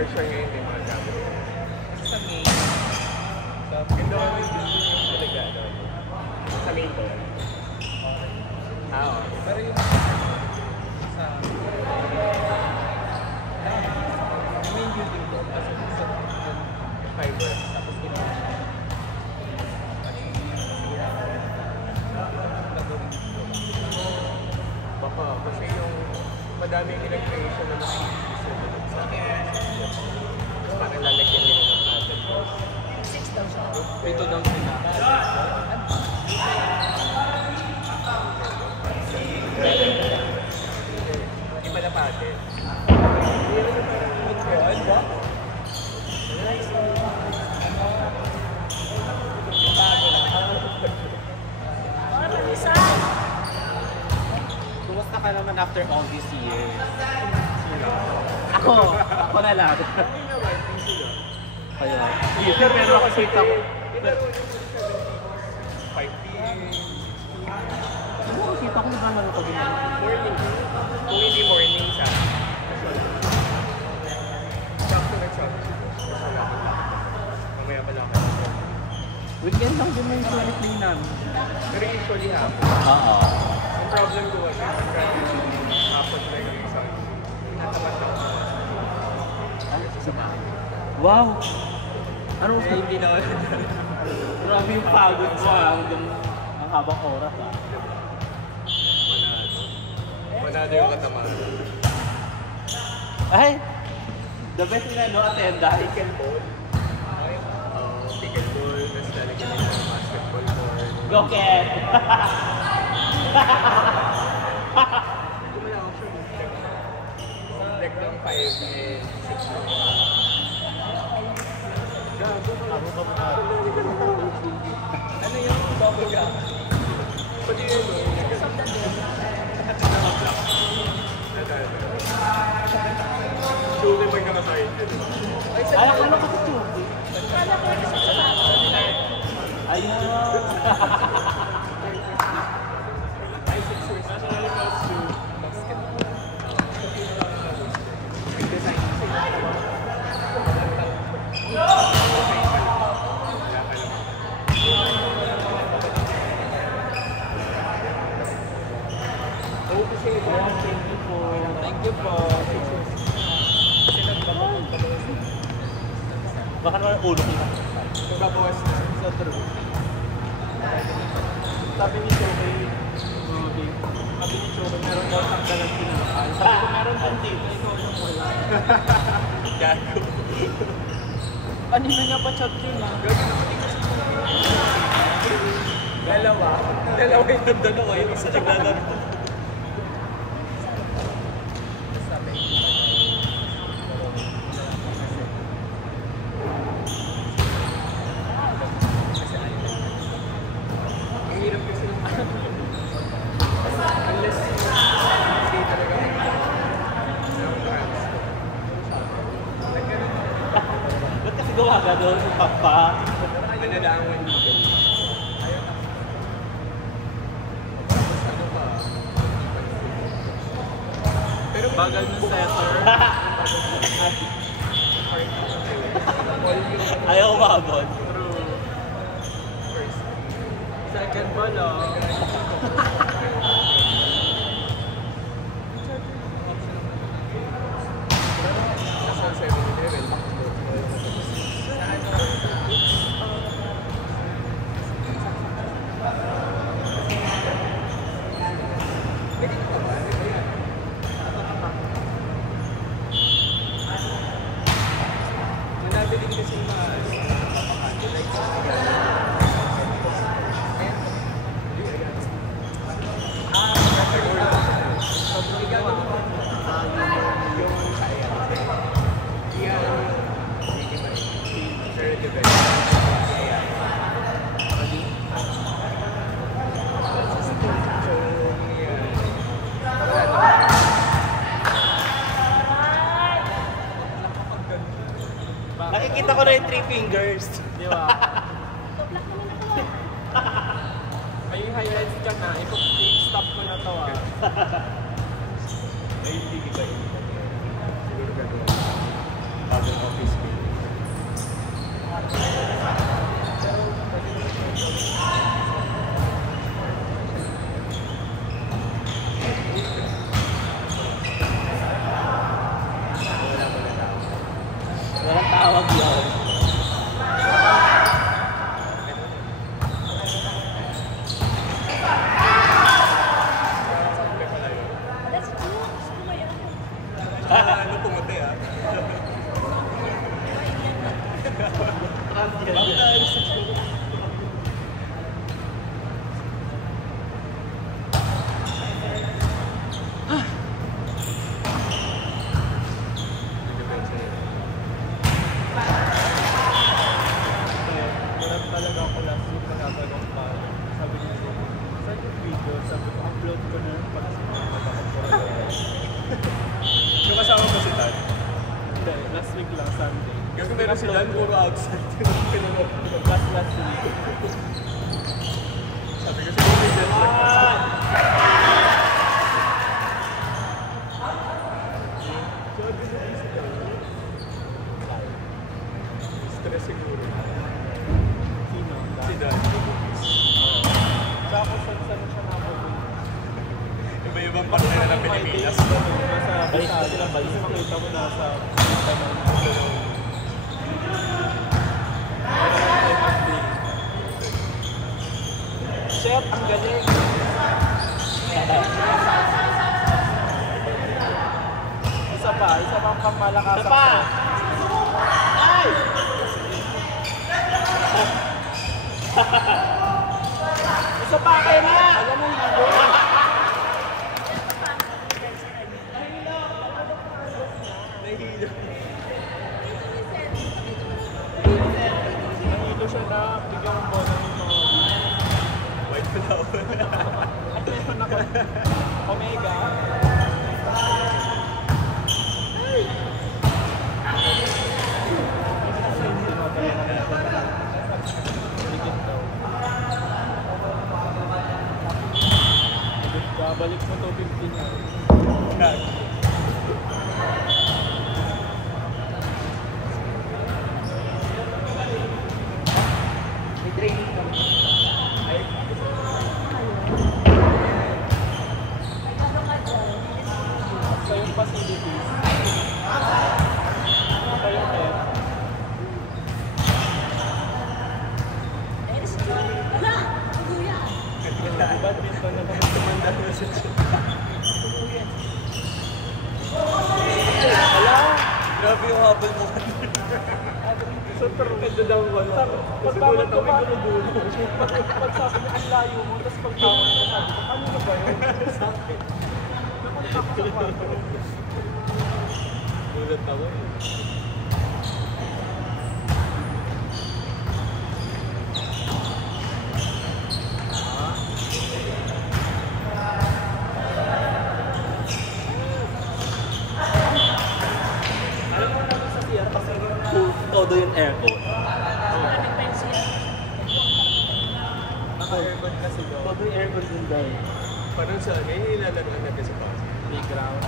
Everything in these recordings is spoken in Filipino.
for sure ngayon may mga gathering. Sa May. Sa Pinoy, yung talaga, no? Sa May ko. Oo. Pero yung sa main building ko, kasi sa Fiber. tapos ginawa. Baka, kasi yung madami yung creation na nakikisa sa akin. Parang lalagyan nila ng pattern. 6,000. Ito daw sila. Iba na pattern. Kumusta ka naman after all these years? Ako na lang. Kaya, pero kasi ito. Kita ko naman ito ginawa. Morning. Kung hindi morning sa back to nag-shot. Mamaya pala ako. Weekend lang din yung usually play namin. Pero usually hapon. Oo. Ang problem ko kasi hapon na yung isang tinatapat na ako. Wow! Ano ba? Hindi na wala. Grabe yung pagod sa hanggang ang habang oras ah. Manado yung katamaran. Ay! The best na no, attendance. Pickleball. Pickleball, tapos lalagyan nila ng basketball court. Go Ken! Gumala ako siya. Deck ng 5 and 6. Ano yung bubble gum? Pwede yun mo. Chuli mo yung nakasahid yun. Alam ko kasi chupi. Kala ko yung sa Ayun! Ay, 6 years. National goes to basketball. Design Thank you po. Baka naman ulo ko na. nagbabawas na. So true. Sabi ni Chokey, meron daw tanggalan pinakal. Sabi ko meron din dito, ikaw yung wala. Gago. Kanina niya pa chat yun ah. Dalawa yung dalawa. Yung isa naglalaro. Ang hirap kasi unless hindi talaga Ba't kasi gawa ka doon sa papa? nanadaangan dito. Ano pa? Pero Bagal ng setter. Ayaw umabot. First. Second ball oh. Nasa 7-11. Manabiling kasi Nakikita ko na yung 3 fingers. Di ba? Toplak naman ako. May highlights dyan na. I-stop ko na to ah. ay hindi kita yun. Siguro gano'n. Bago tawag yun. Alas 2, kumayan ako. Ano pumunta ah? Bakit tayo sa school? Meron talaga ako last week na natanong pa. Sabi niya, saan yung video? Sabi ko, upload ko na para sa mga magkakaroon. Yung kasama mo si Tad? Hindi, last week lang, Sunday. Kasi meron si Dan, puro outside. Pinunod. Last week. Sabi ko siguro may jet lag. Stress siguro. Sino? Si Dan. Tapos saan siya nakapunta? Iba-ibang parte na ng Pilipinas. Nasa Bisaya. Kasi makita mo nasa Chef, ang galing. isa pang pamalakas. Isa pa! Ay! Isa pa kayo na! Alam mo hilo. Nahihilo. Nahilo siya na bigyan mo bola ng mga White flower. at meron ako Omega. Babalik mo to 15 na. May training kami. Sa yung facilities. Sa yung F. Alas 2. Wala! Kuya! Badminton na kami tumanda na siya. Grabe yung habol mo. Sa torpedo daw wala. Pagtawag ko pa ano dulo. Pag sabi niya ang layo mo, tapos pagtawag ko sabi ko, ano na ba yun? Sa akin. Napunta ko sa kwarto. Gulat ako. Todo yung aircon. Maraming pensi yan. Naka-aircon kasi doon. Todo yung aircon din dahil. Parang sa akin, yung ilalaroan natin sa Pasig. Playground.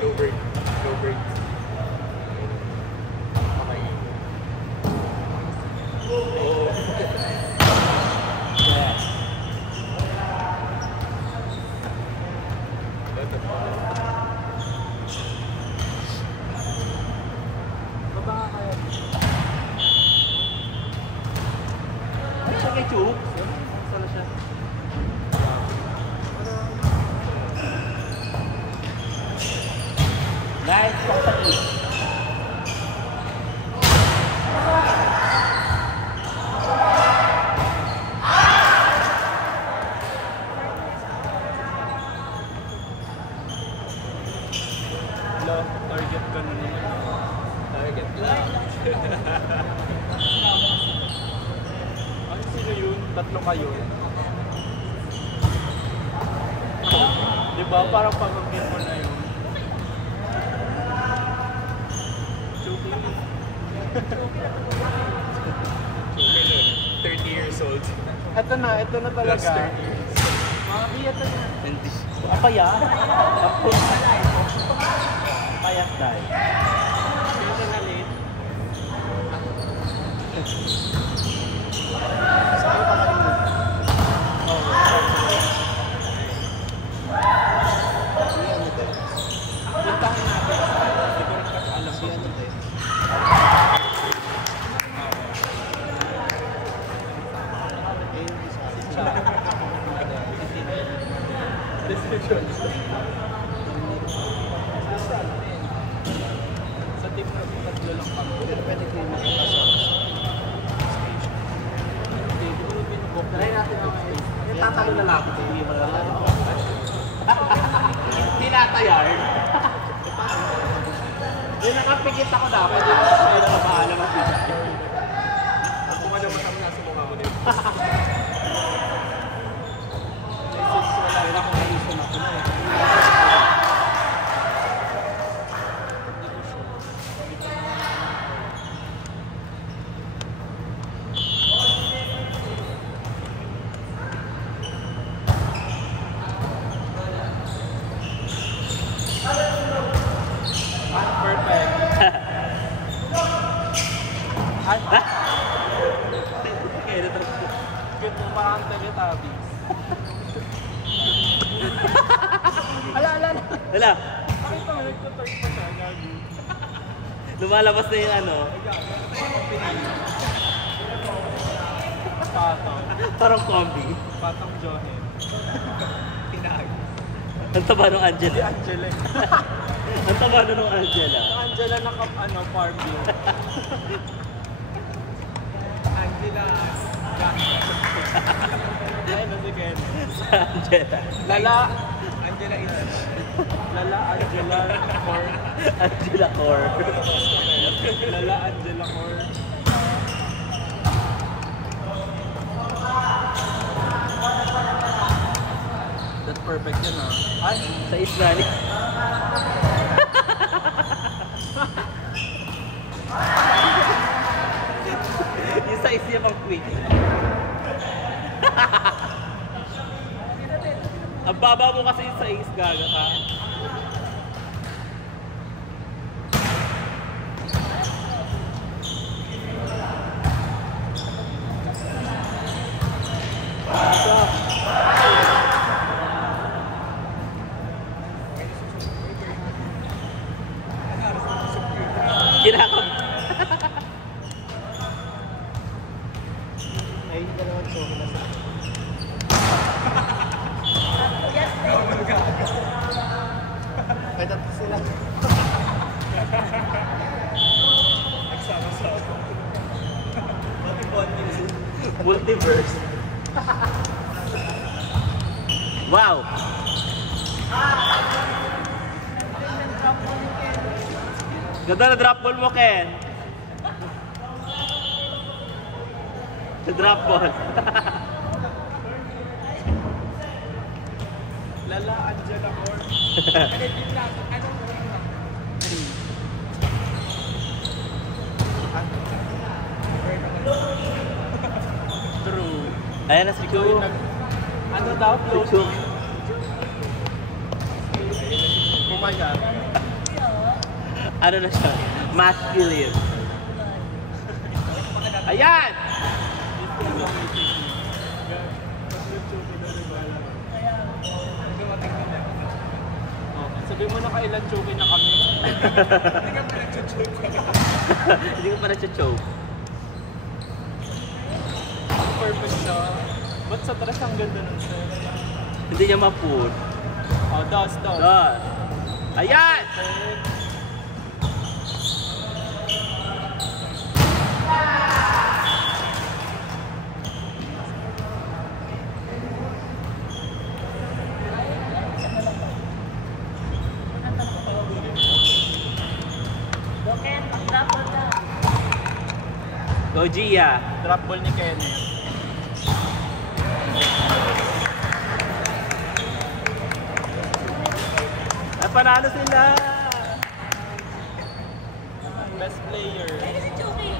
Low break. Low break. Okay. Oo. Yes. Baba kaya. Ay, siya kay Chuk. Sana siya. Nice, pang sa east. Hello, target ka na naman. Target lang. Ano sino yun? Tatlo kayo. Diba? Parang pamangkin mo na yun. Chuki. Okay, 30 years old. Ito na Plus talaga. 30 years. Mami, ito na. Apaya? Apos. Payak dahil. Ito na late. Puntahan natin. Hindi ko rin kasi alam. walang kami. Pwede kayo magkakasama sa Hindi, di ko binubok. Try natin ang yung tatalo na lang kung hindi mo lang. Tinatayar. Yung nakapikit ako dapat, yung sa'yo na mabahala magbigay. Ako nga naman kami nasa mukha ko din. Wala akong reason ako na eh. Perfect. Cute mo parang Teletubbies. Ala. Wala. Bakit naman nagtuturn pa siya? Gagi. Lumalabas na yung ano. Patong. Parang combi. Patong Johen. Tinag. Ang taba nung Si Angela. Angela. Ang taba nung Angela. Ang Angela na farm view. Angela. Ay, no, sige. Sa Angela. Lala. Angela is Angela Core. Angela Core. Lala Angela Core. That's perfect yun ah. Ay, Sa Islamic. Yung sa isya pang quick. Ang baba mo kasi yung sa is gaga ka. Kinakam. ay, yung dalawang choco na sa akin. Yes, Ay, tatlo sila. nagsama-sama. Multiverse. Wow. Ganda na drop ball mo, Ken. Sa drop ball. Lala Angela Core. True. Ayan na si Chu. Ano daw? Si Chu. Oh my God. Ano na siya? Masculine. Ayan! Sabi mo na kailan choke na kami. Hindi ko pa na-choke. Perfect siya. Ba't sa tres ang ganda nun sir? Hindi niya ma-food. Oh, dos. Doon. Ayan! Doken, pag-drop na. Go, Gia. Drop ball ni Kenny. Panalo sila!